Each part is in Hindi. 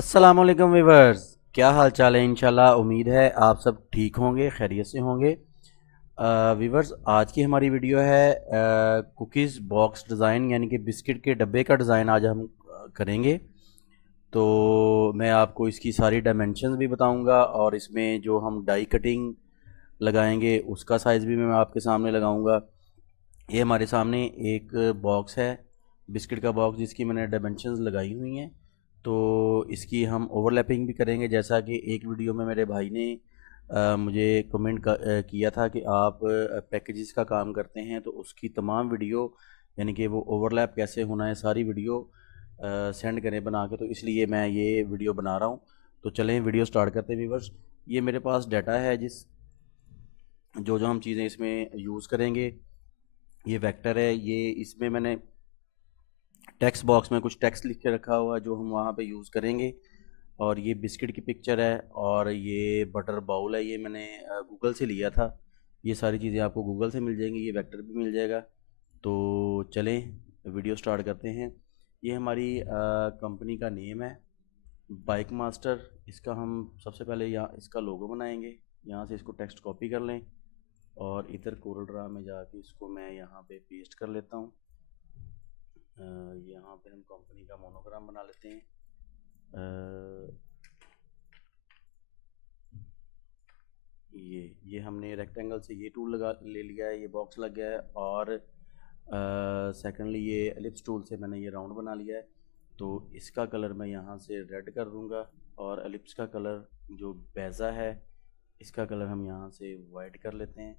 अस्सलामुअलैकुम वीवर्स। क्या हाल चाल है? इंशाल्लाह उम्मीद है आप सब ठीक होंगे, खैरियत से होंगे। वीवर्स, आज की हमारी वीडियो है कुकीज़ बॉक्स डिज़ाइन, यानी कि बिस्किट के डब्बे का डिज़ाइन आज हम करेंगे। तो मैं आपको इसकी सारी डायमेंशंस भी बताऊंगा और इसमें जो हम डाई कटिंग लगाएंगे उसका साइज़ भी मैं आपके सामने लगाऊंगा। ये हमारे सामने एक बॉक्स है, बिस्किट का बॉक्स, जिसकी मैंने डायमेंशंस लगाई हुई हैं। तो इसकी हम ओवरलैपिंग भी करेंगे, जैसा कि एक वीडियो में मेरे भाई ने मुझे कमेंट किया था कि आप पैकेजेस का काम करते हैं, तो उसकी तमाम वीडियो, यानी कि वो ओवरलैप कैसे होना है, सारी वीडियो सेंड करें बना के। तो इसलिए मैं ये वीडियो बना रहा हूँ। तो चलें वीडियो स्टार्ट करते हैं व्यूवर्स। ये मेरे पास डाटा है, जिस जो जो हम चीज़ें इसमें यूज़ करेंगे। ये वेक्टर है, ये इसमें मैंने टेक्स्ट बॉक्स में कुछ टेक्स्ट लिख के रखा हुआ है जो हम वहाँ पे यूज़ करेंगे। और ये बिस्किट की पिक्चर है, और ये बटर बाउल है, ये मैंने गूगल से लिया था। ये सारी चीज़ें आपको गूगल से मिल जाएंगी, ये वेक्टर भी मिल जाएगा। तो चलें वीडियो स्टार्ट करते हैं। ये हमारी कंपनी का नेम है, बाइक मास्टर। इसका हम सबसे पहले यहाँ इसका लोगो बनाएंगे। यहाँ से इसको टेक्स्ट कॉपी कर लें, और इधर कोरल ड्रा में जाके इसको मैं यहाँ पे पेस्ट कर लेता हूँ। यहाँ पे हम कंपनी का मोनोग्राम बना लेते हैं। ये हमने रेक्टेंगल से ये टूल लगा ले लिया है, ये बॉक्स लग गया है। और सेकेंडली ये एलिप्स टूल से मैंने ये राउंड बना लिया है। तो इसका कलर मैं यहाँ से रेड कर दूँगा, और एलिप्स का कलर जो बेज़ा है, इसका कलर हम यहाँ से वाइट कर लेते हैं।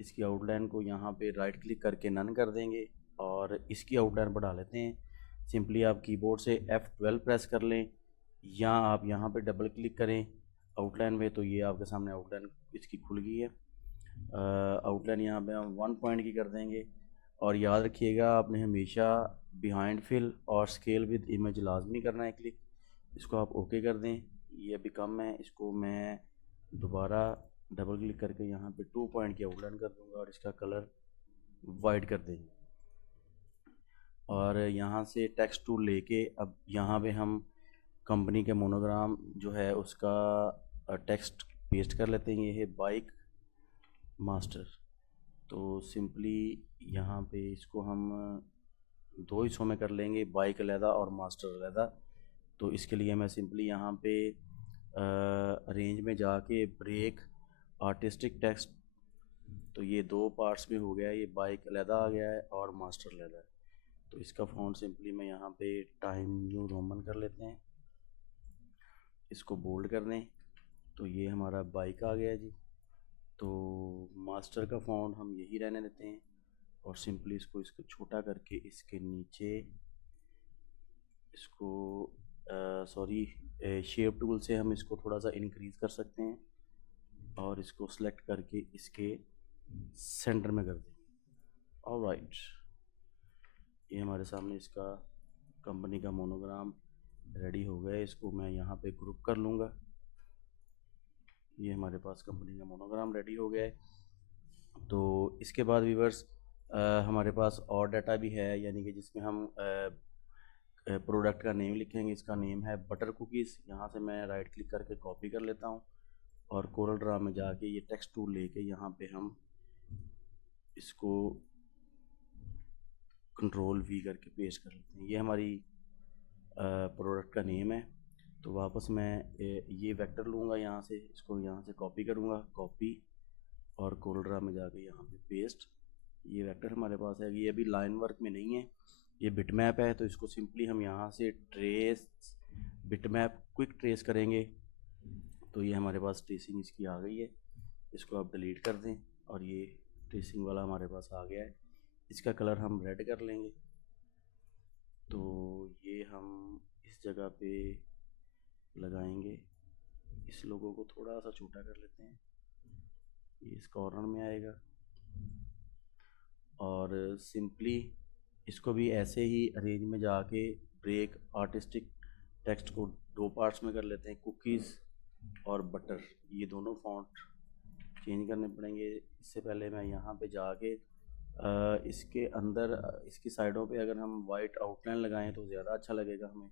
इसकी आउटलाइन को यहाँ पे राइट क्लिक करके नन कर देंगे, और इसकी आउटलाइन बढ़ा लेते हैं। सिंपली आप कीबोर्ड से F12 प्रेस कर लें, या आप यहाँ पे डबल क्लिक करें आउटलाइन में, तो ये आपके सामने आउटलाइन इसकी खुल गई है। आउटलाइन यहाँ पे हम 1 पॉइंट की कर देंगे। और याद रखिएगा, आपने हमेशा बिहाइंड फिल और स्केल विद इमेज लाजमी करना है क्लिक। इसको आप ओके कर दें। ये अभी कम है, इसको मैं दोबारा डबल क्लिक करके यहाँ पे 2 पॉइंट की आउटलाइन कर दूँगा, और इसका कलर वाइट कर देंगे। और यहाँ से टेक्स्ट टूल लेके अब यहाँ पे हम कंपनी के मोनोग्राम जो है उसका टेक्स्ट पेस्ट कर लेते हैं। ये है बाइक मास्टर। तो सिंपली यहाँ पे इसको हम दो हिस्सों में कर लेंगे, बाइक अलहदा और मास्टर अलहदा। तो इसके लिए मैं सिंपली यहाँ पे रेंज में जाके ब्रेक आर्टिस्टिक टेक्स्ट, तो ये दो पार्ट्स में हो गया है, ये बाइक अलहदा आ गया है और मास्टर अलहदा है। तो इसका फ़ॉन्ट सिंपली मैं यहाँ पे टाइम न्यू रोमन कर लेते हैं, इसको बोल्ड कर दें। तो ये हमारा बाइक आ गया जी। तो मास्टर का फ़ॉन्ट हम यही रहने देते हैं, और सिंपली इसको छोटा करके इसके नीचे इसको सॉरी शेप टूल से हम इसको थोड़ा सा इंक्रीज़ कर सकते हैं, और इसको सेलेक्ट करके इसके सेंटर में कर दें। ऑलराइट, ये हमारे सामने इसका कंपनी का मोनोग्राम रेडी हो गया है। इसको मैं यहाँ पे ग्रुप कर लूँगा। ये हमारे पास कंपनी का मोनोग्राम रेडी हो गया है। तो इसके बाद व्यूवर्स, हमारे पास और डाटा भी है, यानी कि जिसमें हम प्रोडक्ट का नेम लिखेंगे। इसका नेम है बटर कुकीज़। यहाँ से मैं राइट क्लिक करके कॉपी कर लेता हूँ, और कोरल ड्रा में जाके ये टेक्स्ट टूल लेके यहाँ पे हम इसको कंट्रोल V करके पेस्ट कर लेते हैं। ये हमारी प्रोडक्ट का नेम है। तो वापस मैं ये वेक्टर लूँगा, यहाँ से इसको यहाँ से कॉपी करूँगा, कॉपी, और कोरल ड्रा में जाके यहाँ पे पेस्ट। ये वेक्टर हमारे पास है। ये अभी लाइन वर्क में नहीं है, ये बिटमैप है। तो इसको सिंपली हम यहाँ से ट्रेस बिटमैप क्विक ट्रेस करेंगे। तो ये हमारे पास ट्रेसिंग इसकी आ गई है। इसको आप डिलीट कर दें, और ये ट्रेसिंग वाला हमारे पास आ गया है। इसका कलर हम रेड कर लेंगे। तो ये हम इस जगह पे लगाएंगे। इस लोगों को थोड़ा सा छोटा कर लेते हैं, ये इस कॉर्नर में आएगा। और सिंपली इसको भी ऐसे ही अरेंज में जाके ब्रेक आर्टिस्टिक टेक्स्ट को दो पार्ट्स में कर लेते हैं। कुकीज़ और बटर, ये दोनों फॉन्ट चेंज करने पड़ेंगे। इससे पहले मैं यहाँ पे जाके इसके अंदर इसकी साइडों पे अगर हम वाइट आउटलाइन लगाएं तो ज़्यादा अच्छा लगेगा हमें।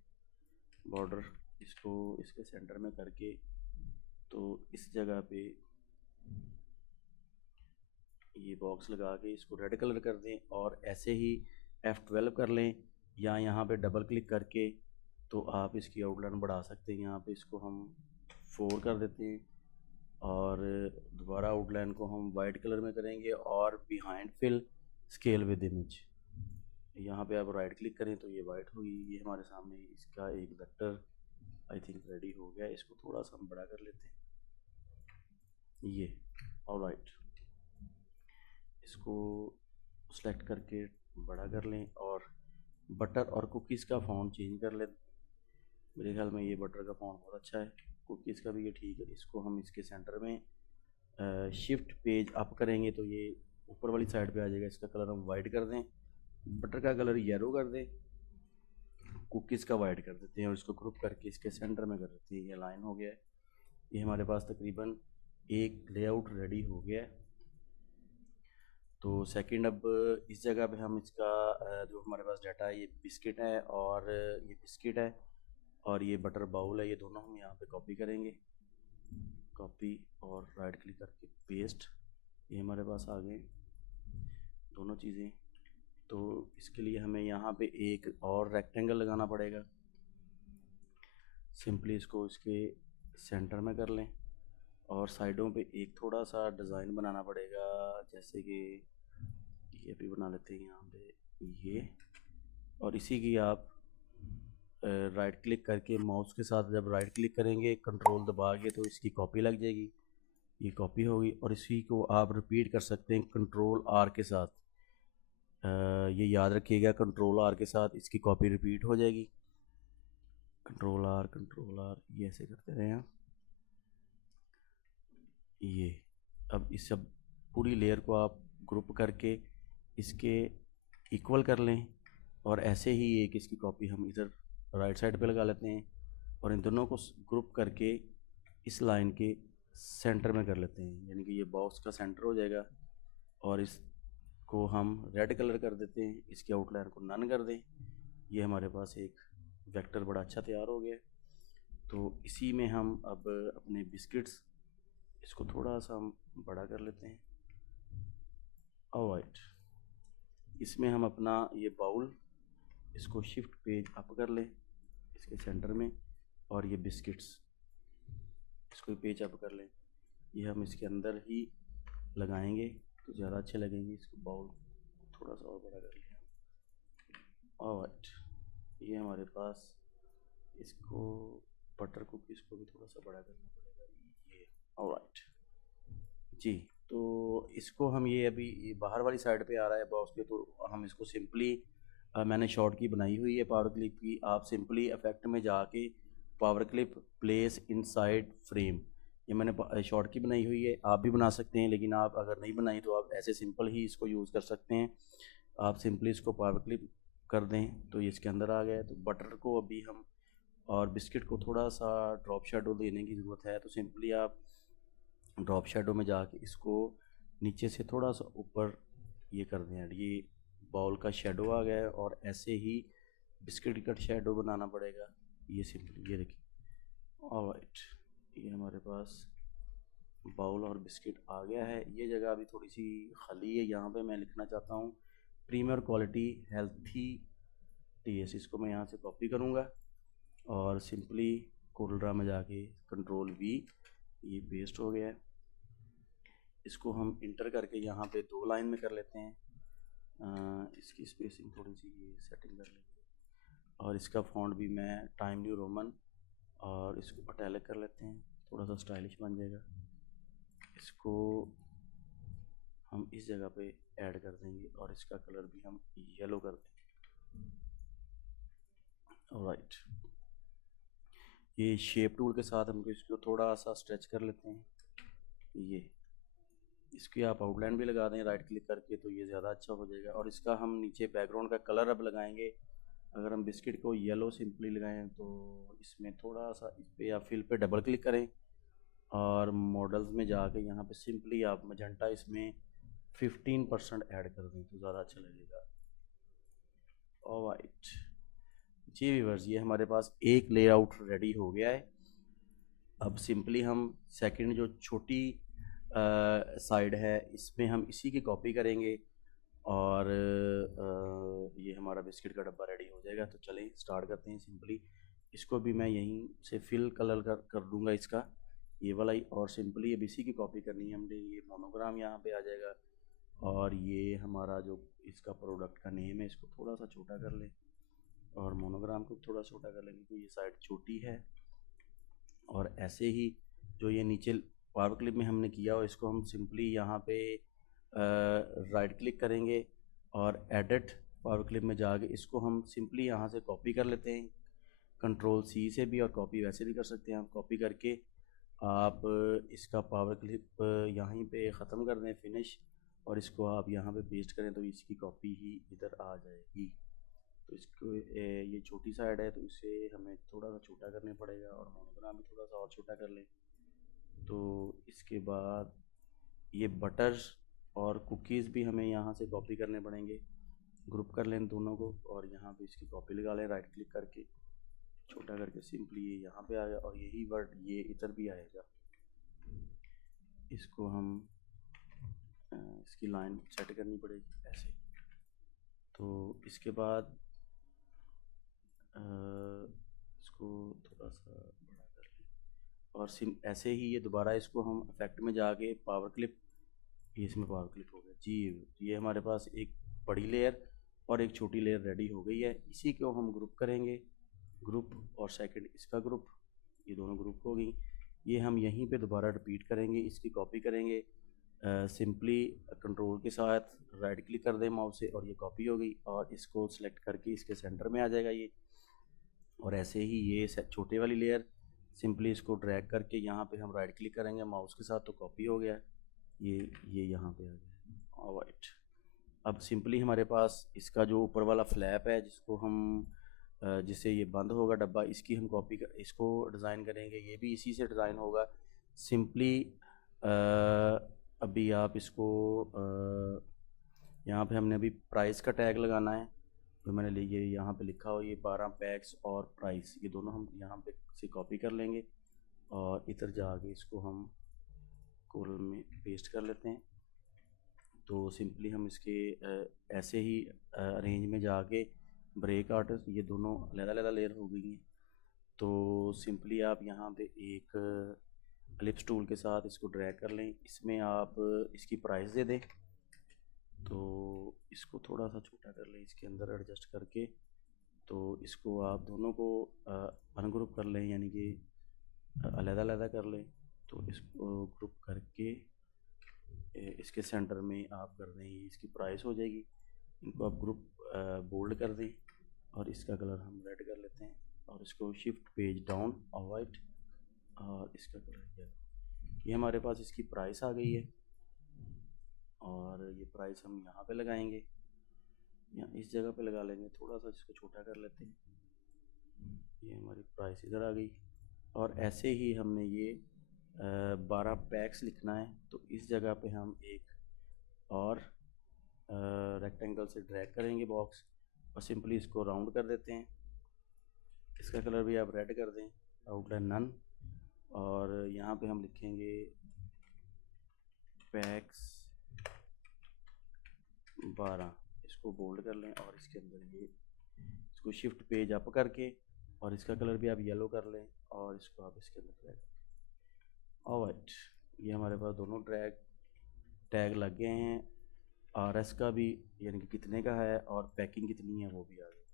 बॉर्डर इसको इसके सेंटर में करके तो इस जगह पे ये बॉक्स लगा के इसको रेड कलर कर दें और ऐसे ही F12 कर लें या यहाँ पे डबल क्लिक करके तो आप इसकी आउटलाइन बढ़ा सकते हैं। यहाँ पे इसको हम 4 कर देते हैं और दोबारा आउटलाइन को हम वाइट कलर में करेंगे और behind fill scale with image, यहाँ पे आप राइट क्लिक करें तो ये वाइट होगी। ये हमारे सामने इसका एक वेक्टर आई थिंक रेडी हो गया। इसको थोड़ा सा हम बड़ा कर लेते हैं ये। ऑलराइट, इसको सेलेक्ट करके बड़ा कर लें और बटर और कुकीज़ का फ़ॉन्ट चेंज कर लें। मेरे ख्याल में ये बटर का फ़ॉन्ट बहुत अच्छा है, कुकीज़ का भी ये ठीक है। इसको हम इसके सेंटर में शिफ्ट पेज अप करेंगे तो ये ऊपर वाली साइड पे आ जाएगा। इसका कलर हम वाइट कर दें, बटर का कलर येलो कर दें, कुकीज़ का वाइट कर देते हैं और इसको ग्रुप करके इसके सेंटर में कर देते हैं। ये लाइन हो गया है। ये हमारे पास तकरीबन एक लेआउट रेडी हो गया है। तो सेकंड, अब इस जगह पे हम इसका जो हमारे पास डाटा है, ये बिस्किट है और ये बिस्किट है और ये बटर बाउल है, ये दोनों हम यहाँ पे कॉपी करेंगे। कॉपी और राइट क्लिक करके पेस्ट, ये हमारे पास आ गए दोनों चीज़ें। तो इसके लिए हमें यहाँ पे एक और रेक्टेंगल लगाना पड़ेगा। सिंपली इसको इसके सेंटर में कर लें और साइडों पे एक थोड़ा सा डिज़ाइन बनाना पड़ेगा, जैसे कि ये भी बना लेते हैं यहाँ पे ये। और इसी की आप राइट क्लिक करके माउस के साथ जब राइट क्लिक करेंगे कंट्रोल दबा के तो इसकी कॉपी लग जाएगी, ये कॉपी होगी। और इसी को आप रिपीट कर सकते हैं कंट्रोल आर के साथ। ये याद रखिएगा, कंट्रोल आर के साथ इसकी कॉपी रिपीट हो जाएगी। कंट्रोल आर ये ऐसे करते रहे हैं ये। अब इस सब पूरी लेयर को आप ग्रुप करके इसके इक्वल कर लें और ऐसे ही एक इसकी कॉपी हम इधर राइट साइड पे लगा लेते हैं और इन दोनों को ग्रुप करके इस लाइन के सेंटर में कर लेते हैं, यानी कि ये बॉक्स का सेंटर हो जाएगा। और इसको हम रेड कलर कर देते हैं, इसके आउटलाइन को नन कर दें। ये हमारे पास एक वेक्टर बड़ा अच्छा तैयार हो गया। तो इसी में हम अब अपने बिस्किट्स, इसको थोड़ा सा हम बड़ा कर लेते हैं। ऑलराइट, इसमें हम अपना ये बाउल, इसको शिफ्ट पेज अप कर लें इसके सेंटर में और ये बिस्किट्स इसको पेज अप कर लें। ये हम इसके अंदर ही लगाएंगे तो ज़्यादा अच्छे लगेंगे। इसको बाउल थोड़ा सा और बड़ा कर लिया। ऑलराइट, ये हमारे पास इसको बटर कुकीज़ को भी थोड़ा सा बड़ा करना पड़ेगा ये। ऑलराइट जी, तो इसको हम ये अभी ये बाहर वाली साइड पे आ रहा है बॉक्स के, तो हम इसको सिंपली मैंने शॉर्ट की बनाई हुई है पावर क्लिप की। आप सिंपली इफेक्ट में जाके power clip place inside frame, ये मैंने शॉर्ट की बनाई हुई है। आप भी बना सकते हैं, लेकिन आप अगर नहीं बनाई तो आप ऐसे सिंपल ही इसको यूज़ कर सकते हैं। आप सिंपली इसको पावर क्लिप कर दें तो ये इसके अंदर आ गया। तो बटर को अभी हम और बिस्किट को थोड़ा सा ड्रॉप शेडो देने की ज़रूरत है। तो सिंपली आप ड्रॉप शेडो में जाके इसको नीचे से थोड़ा सा ऊपर ये कर दें। ये बाउल का शेडो आ गया है और ऐसे ही बिस्किट का शेडो बनाना पड़ेगा। ये सिंपली ये देखिए। ऑलराइट, ये हमारे पास बाउल और बिस्किट आ गया है। ये जगह अभी थोड़ी सी खाली है, यहाँ पे मैं लिखना चाहता हूँ प्रीमियर क्वालिटी हेल्थी टेस्ट। इसको मैं यहाँ से कॉपी करूँगा और सिंपली कोरल में जाके कंट्रोल V, ये पेस्ट हो गया है। इसको हम इंटर करके यहाँ पे 2 लाइन में कर लेते हैं। इसकी स्पेसिंग थोड़ी सी ये सेटिंग कर लेंगे और इसका फॉन्ट भी मैं टाइम न्यू रोमन और इसको इटैलिक कर लेते हैं, थोड़ा सा स्टाइलिश बन जाएगा। इसको हम इस जगह पे ऐड कर देंगे और इसका कलर भी हम येलो कर देंगे। ऑलराइट, ये शेप टूल के साथ हम इसको थोड़ा सा स्ट्रेच कर लेते हैं। ये इसकी आप आउटलाइन भी लगा दें राइट क्लिक करके तो ये ज़्यादा अच्छा हो जाएगा। और इसका हम नीचे बैकग्राउंड का कलर अब लगाएंगे। अगर हम बिस्किट को येलो सिंपली लगाएं तो इसमें थोड़ा सा इस पर या फिल पे डबल क्लिक करें और मॉडल्स में जाके यहाँ पे सिंपली आप मजेंटा इसमें 15% ऐड कर दें तो ज़्यादा अच्छा लगेगा। ऑलराइट, जी व्यूअर्स, ये हमारे पास एक लेआउट रेडी हो गया है। अब सिंपली हम सेकंड जो छोटी साइड है इसमें हम इसी की कॉपी करेंगे और ये हमारा बिस्किट का डब्बा रेडी हो जाएगा। तो चलें स्टार्ट करते हैं। सिंपली इसको भी मैं यहीं से फिल कलर कर दूंगा इसका, ये वाला ही। और सिंपली अब इसी की कॉपी करनी है हमने। ये मोनोग्राम यहाँ पे आ जाएगा और ये हमारा जो इसका प्रोडक्ट का नेम है इसको थोड़ा सा छोटा कर लें और मोनोग्राम को थोड़ा छोटा कर लेंगे क्योंकि ये साइड छोटी है। और ऐसे ही जो ये नीचे पावर क्लिप में हमने किया हो इसको हम सिंपली यहाँ पे राइट क्लिक करेंगे और एडिट पावर क्लिप में जाके इसको हम सिंपली यहाँ से कॉपी कर लेते हैं। कंट्रोल सी से भी और कॉपी वैसे भी कर सकते हैं। हम कॉपी करके आप इसका पावर क्लिप यहीं पे ख़त्म कर दें, फिनिश, और इसको आप यहाँ पे पेस्ट करें तो इसकी कॉपी ही इधर आ जाएगी। तो इसको ये छोटी साइड है तो इसे हमें थोड़ा सा छोटा करना पड़ेगा और मोनोग्राम भी थोड़ा सा और छोटा कर लें। तो इसके बाद ये बटर और कुकीज़ भी हमें यहाँ से कॉपी करने पड़ेंगे। ग्रुप कर लें दोनों को और यहाँ पे इसकी कॉपी लगा लें राइट क्लिक करके, छोटा करके सिंपली ये यहाँ पे आएगा और यही वर्ड ये इधर भी आएगा। इसको हम इसकी लाइन सेट करनी पड़ेगी ऐसे। तो इसके बाद इसको थोड़ा सा बड़ा कर लें और ऐसे ही ये दोबारा इसको हम इफेक्ट में जाके पावर क्लिप, ये इसमें पावर क्लिप हो गया जी। ये हमारे पास एक बड़ी लेयर और एक छोटी लेयर रेडी हो गई है। इसी को हम ग्रुप करेंगे, ग्रुप और सेकंड इसका ग्रुप, ये दोनों ग्रुप हो गई। ये हम यहीं पे दोबारा रिपीट करेंगे, इसकी कॉपी करेंगे सिंपली कंट्रोल के साथ राइट क्लिक कर दें माउस से और ये कॉपी हो गई। और इसको सिलेक्ट करके इसके सेंटर में आ जाएगा ये। और ऐसे ही ये छोटे वाली लेयर सिंपली इसको ड्रैग करके यहाँ पे हम राइट क्लिक करेंगे माउस के साथ तो कॉपी हो गया। ये यहाँ पे आ गया। ऑलराइट, अब सिंपली हमारे पास इसका जो ऊपर वाला फ्लैप है जिसको हम जिससे ये बंद होगा डब्बा, इसकी हम कॉपी कर इसको डिज़ाइन करेंगे। ये भी इसी से डिज़ाइन होगा। सिंपली अभी आप इसको यहाँ पे हमने अभी प्राइस का टैग लगाना है। तो मैंने ये यहाँ पे लिखा हो ये 12 पैक्स और प्राइस, ये दोनों हम यहाँ पे से कॉपी कर लेंगे और इधर जाके इसको हम कॉलम में पेस्ट कर लेते हैं। तो सिंपली हम इसके ऐसे ही रेंज में जाके ब्रेक आर्टिस्ट, ये दोनों अलग-अलग लेयर हो गई हैं। तो सिंपली आप यहाँ पे एक एलिप्स टूल के साथ इसको ड्रैग कर लें, इसमें आप इसकी प्राइस दे दें। तो इसको थोड़ा सा छोटा कर लें इसके अंदर एडजस्ट करके। तो इसको आप दोनों को अनग्रुप कर लें, यानी कि अलग-अलग कर लें। तो इसको ग्रुप करके इसके सेंटर में आप कर दें, ये इसकी प्राइस हो जाएगी। इनको आप ग्रुप बोल्ड कर दें और इसका कलर हम रेड कर लेते हैं और इसको शिफ्ट पेज डाउन और वाइट और इसका कलर येलो। ये हमारे पास इसकी प्राइस आ गई है और ये प्राइस हम यहाँ पे लगाएंगे, या इस जगह पे लगा लेंगे। थोड़ा सा इसको छोटा कर लेते हैं। ये हमारी प्राइस इधर आ गई। और ऐसे ही हमने ये 12 पैक्स लिखना है। तो इस जगह पे हम एक और रेक्टेंगल से ड्रैग करेंगे बॉक्स और सिंपली इसको राउंड कर देते हैं। इसका कलर भी आप रेड कर दें, आउटलाइन नन। और यहाँ पे हम लिखेंगे पैक्स 12, इसको बोल्ड कर लें और इसके अंदर ये इसको शिफ्ट पेज अप करके और इसका कलर भी आप येलो कर लें और इसको आप इसके अंदर ड्रैग। ऑलराइट, ये हमारे पास दोनों टैग लग गए हैं। RS का भी, यानी कि कितने का है, और पैकिंग कितनी है वो भी आ गई।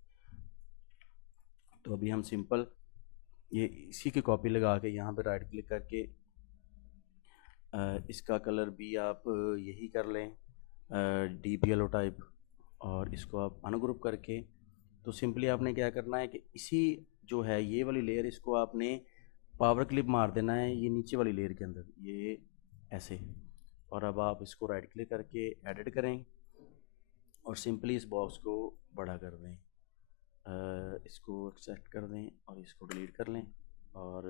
तो अभी हम सिंपल ये इसी की कॉपी लगा के यहाँ पे राइट क्लिक करके इसका कलर भी आप यही कर लें डीप येलो टाइप और इसको आप अनग्रुप करके। तो सिंपली आपने क्या करना है कि इसी जो है ये वाली लेयर, इसको आपने पावर क्लिप मार देना है ये नीचे वाली लेयर के अंदर, ये ऐसे। और अब आप इसको राइट क्लिक करके एडिट करें और सिंपली इस बॉक्स को बड़ा कर दें, इसको एक्सेप्ट कर दें और इसको डिलीट कर लें और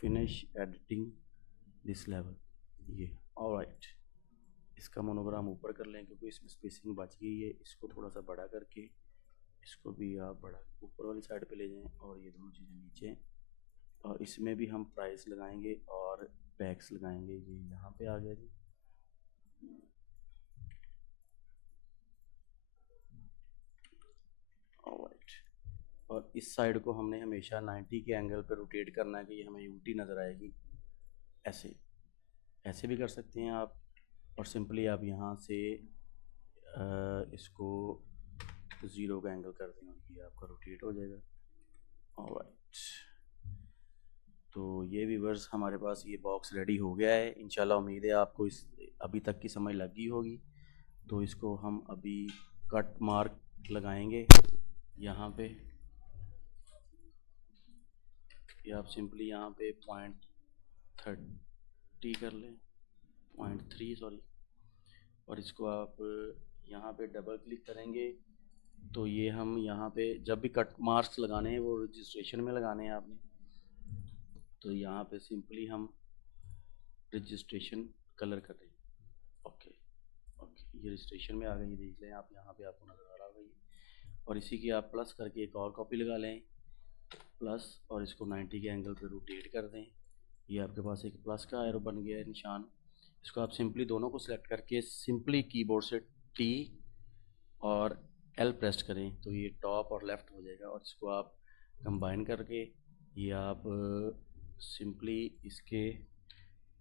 फिनिश एडिटिंग दिस लेवल, ये। ऑलराइट, इसका मोनोग्राम ऊपर कर लें क्योंकि इसमें स्पेसिंग बच गई है। इसको थोड़ा सा बड़ा करके इसको भी आप बड़ा ऊपर वाली साइड पे ले जाएं और ये दोनों चीज़ें नीचे। और इसमें भी हम प्राइस लगाएंगे और पैक्स लगाएंगे। ये यहाँ पे आ गया जी। ऑलराइट, और इस साइड को हमने हमेशा 90 के एंगल पर रोटेट करना है कि ये हमें उल्टी नज़र आएगी। ऐसे ऐसे भी कर सकते हैं आप, और सिंपली आप यहाँ से इसको 0 का एंगल कर दें, ये आपका रोटेट हो जाएगा। ऑलराइट, तो ये व्यूअर्स हमारे पास ये बॉक्स रेडी हो गया है। इंशाल्लाह उम्मीद है आपको इस अभी तक की समझ लगी होगी। तो इसको हम अभी कट मार्क लगाएंगे यहाँ पे। ये आप सिंपली यहाँ पे 0.30 कर लें, 0.3 सॉरी, और इसको आप यहाँ पे डबल क्लिक करेंगे तो ये हम यहाँ पे जब भी कट मार्क्स लगाने हैं वो रजिस्ट्रेशन में लगाने हैं आपने। तो यहाँ पे सिंपली हम रजिस्ट्रेशन कलर कर दें। ओके ओके, ये रजिस्ट्रेशन में आ गई, देख लें आप, यहाँ पे आपको नज़र आ रहा होगा ये। और इसी की आप प्लस करके एक और कॉपी लगा लें, प्लस, और इसको 90 के एंगल पे रोटेट कर दें। ये आपके पास एक प्लस का एरो बन गया है निशान। इसको आप सिंपली दोनों को सिलेक्ट करके सिंपली कीबोर्ड से टी और एल प्रेस करें तो ये टॉप और लेफ़्ट हो जाएगा। और इसको आप कंबाइन करके ये आप सिंपली इसके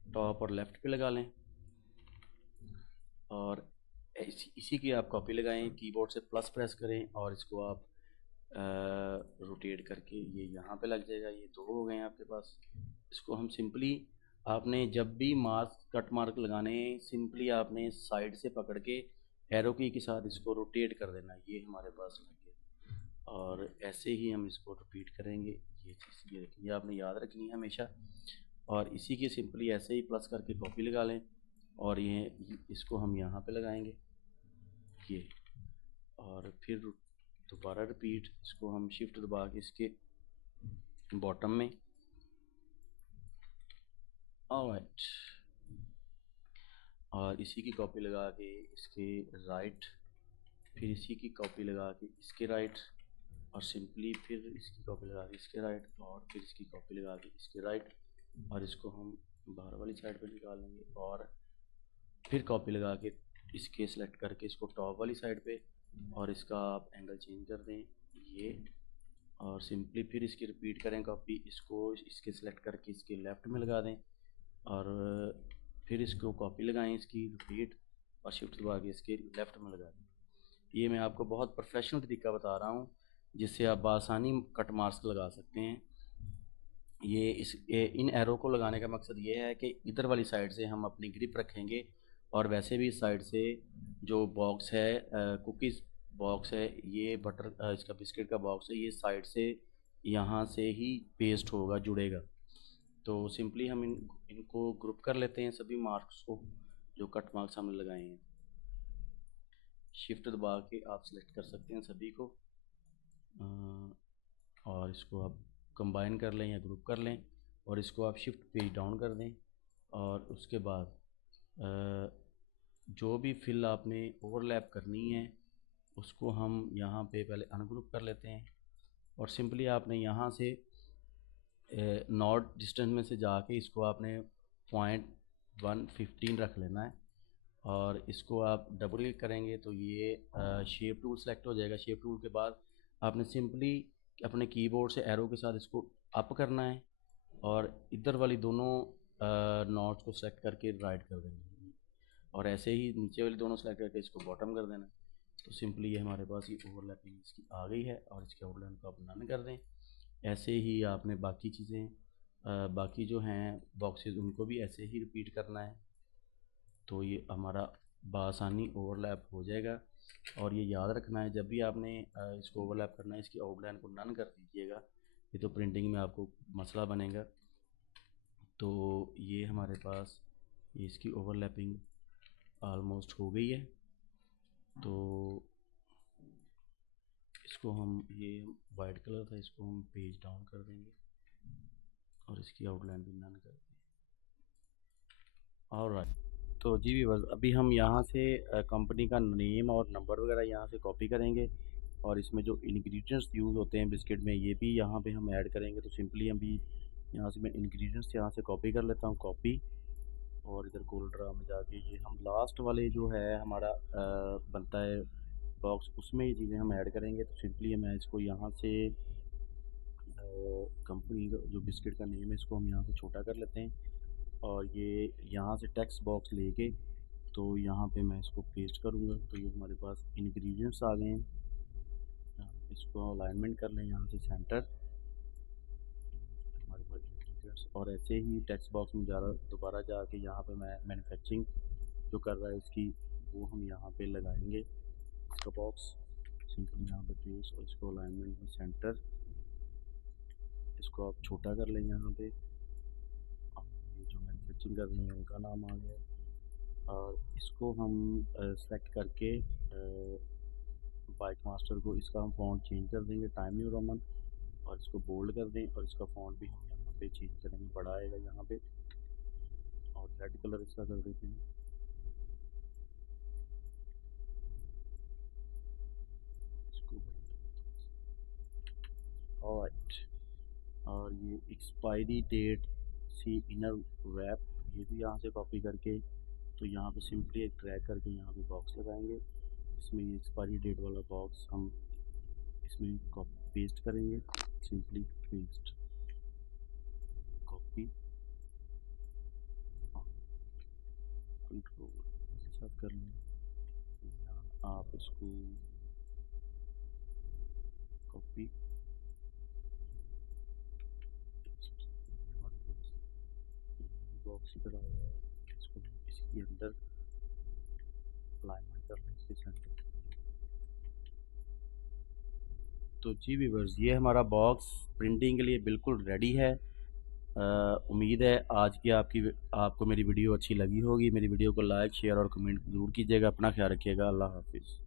टॉप और लेफ़्ट पे लगा लें, और इसी की आप कॉपी लगाएं, कीबोर्ड से प्लस प्रेस करें और इसको आप रोटेट करके ये यहाँ पे लग जाएगा। ये दो हो गए हैं आपके पास। इसको हम सिंपली, आपने जब भी मार्क कट मार्क लगाने हैं सिंपली आपने साइड से पकड़ के एरो की के साथ इसको रोटेट कर देना। ये हमारे पास लग गया, और ऐसे ही हम इसको रिपीट करेंगे। ये चीज़ ये रखिए, आपने याद रखनी है हमेशा। और इसी के सिंपली ऐसे ही प्लस करके कॉपी लगा लें, और ये इसको हम यहाँ पे लगाएंगे ये, और फिर दोबारा रिपीट। इसको हम शिफ्ट दबा के इसके बॉटम में। ऑलराइट, और इसी की कॉपी लगा के इसके राइट, फिर इसी की कॉपी लगा के इसके राइट, और सिंपली फिर इसकी कॉपी लगा के इसके राइट, और फिर इसकी कॉपी लगा के इसके राइट, और इसको हम बाहर वाली साइड पे निकाल लेंगे, और फिर कॉपी लगा के इसके सेलेक्ट करके इसको टॉप वाली साइड पे, और इसका आप एंगल चेंज कर दें ये, और सिंपली फिर इसकी रिपीट करें कॉपी, इसको इसके सेलेक्ट करके इसके लेफ़्ट में लगा दें, और फिर इसको कॉपी लगाएं इसकी रिपीट, और शिफ्ट दबा के इसके लेफ़्ट में लगा दें। ये मैं आपको बहुत प्रोफेशनल तरीका बता रहा हूँ जिससे आप आसानी कट मार्क्स लगा सकते हैं। इन एरो को लगाने का मकसद ये है कि इधर वाली साइड से हम अपनी ग्रिप रखेंगे, और वैसे भी इस साइड से जो बॉक्स है कुकीज़ बॉक्स है, ये बटर इसका बिस्किट का बॉक्स है, ये साइड से यहाँ से ही पेस्ट होगा, जुड़ेगा। तो सिंपली हम इनको ग्रुप कर लेते हैं सभी मार्क्स को जो कट मार्क्स हमने लगाए हैं। शिफ्ट दबा के आप सेलेक्ट कर सकते हैं सभी को, और इसको आप कंबाइन कर लें या ग्रुप कर लें, और इसको आप शिफ्ट पेज डाउन कर दें। और उसके बाद जो भी फिल आपने ओवरलैप करनी है उसको हम यहाँ पे पहले अनग्रुप कर लेते हैं, और सिंपली आपने यहाँ से नॉट डिस्टेंस में से जाके इसको आपने 0.115 रख लेना है, और इसको आप डबल क्लिक करेंगे तो ये शेप टूल सेलेक्ट हो जाएगा। शेप टूल के बाद आपने सिंपली अपने कीबोर्ड से एरो के साथ इसको अप करना है, और इधर वाली दोनों नॉट्स को सेलेक्ट करके राइट कर देना है, और ऐसे ही नीचे वाली दोनों सेलेक्ट करके इसको बॉटम कर देना है। तो सिंपली ये हमारे पास ये ओवरलैपिंग इसकी आ गई है, और इसके आउटलाइन को आप नन कर दें। ऐसे ही आपने बाकी चीज़ें बाकी जो हैं बॉक्सेस उनको भी ऐसे ही रिपीट करना है। तो ये हमारा बआसानी ओवरलैप हो जाएगा। और ये याद रखना है जब भी आपने इसको ओवरलैप करना है इसकी आउटलाइन को नन कर दीजिएगा, ये तो प्रिंटिंग में आपको मसला बनेगा। तो ये हमारे पास इसकी ओवरलैपिंग ऑलमोस्ट हो गई है। तो इसको हम, ये वाइट कलर था, इसको हम पेज डाउन कर देंगे और इसकी आउटलाइन भी नन कर देंगे। ऑलराइट, तो जी व्यूअर्स अभी हम यहाँ से कंपनी का नेम और नंबर वगैरह यहाँ से कॉपी करेंगे, और इसमें जो इंग्रेडिएंट्स यूज़ होते हैं बिस्किट में ये भी यहाँ पे हम ऐड करेंगे। तो सिंपली हम भी यहाँ से मैं इंग्रेडिएंट्स यहाँ से कॉपी कर लेता हूँ, कॉपी, और इधर गोल्ड ड्रा में जाके ये हम लास्ट वाले जो है हमारा बनता है बॉक्स, उसमें ये चीज़ें हम ऐड करेंगे। तो सिंपली मैं इसको यहाँ से कंपनी जो बिस्किट का नेम है इसको हम यहाँ से छोटा कर लेते हैं, और ये यहाँ से टेक्स्ट बॉक्स लेके तो यहाँ पे मैं इसको पेस्ट करूँगा। तो ये हमारे पास इंग्रेडिएंट्स आ गए हैं, इसको अलाइनमेंट कर लें यहाँ से सेंटर हमारे पास इंग्रेडिएंट्स, और ऐसे ही टेक्स्ट बॉक्स में दोबारा जाके यहाँ पे मैं मैन्युफैक्चरिंग जो कर रहा है इसकी वो हम यहाँ पे लगाएंगे इसका बॉक्स, सिंपल यहाँ पे पेस्ट और इसको अलाइनमेंट में सेंटर, इसको आप छोटा कर लें यहाँ पे। ये जो मैन्युफैक्चरिंग कर रहे हैं उनका नाम आ गया, और इसको हम सेलेक्ट करके बाइक मास्टर को इसका हम फ़ॉन्ट चेंज कर देंगे टाइम न्यू रोमन, और इसको बोल्ड कर दें, और इसका फ़ॉन्ट भी हम यहाँ पे चेंज करेंगे, बड़ा आएगा यहाँ पे, और रेड कलर इसका कर देते हैं। इसको ऑलराइट, और ये एक्सपायरी डेट सी इनर रैप ये भी यहाँ से कॉपी करके तो यहाँ पे सिंपली एक ड्रैग करके यहाँ पे बॉक्स लगाएंगे। इसमें ये एक्सपायरी डेट वाला बॉक्स हम इसमें कॉपी पेस्ट करेंगे, सिंपली पेस्ट कॉपी कंट्रोल के साथ कर लें। आप इसको कॉपी बॉक्स की तरह इसको इसके अंदर अलाइनमेंट कर लें इसके सेंटर। तो जी व्यूअर्स, ये हमारा बॉक्स प्रिंटिंग के लिए बिल्कुल रेडी है। उम्मीद है आज की आपको मेरी वीडियो अच्छी लगी होगी। मेरी वीडियो को लाइक शेयर और कमेंट ज़रूर कीजिएगा। अपना ख्याल रखिएगा। अल्लाह हाफिज़।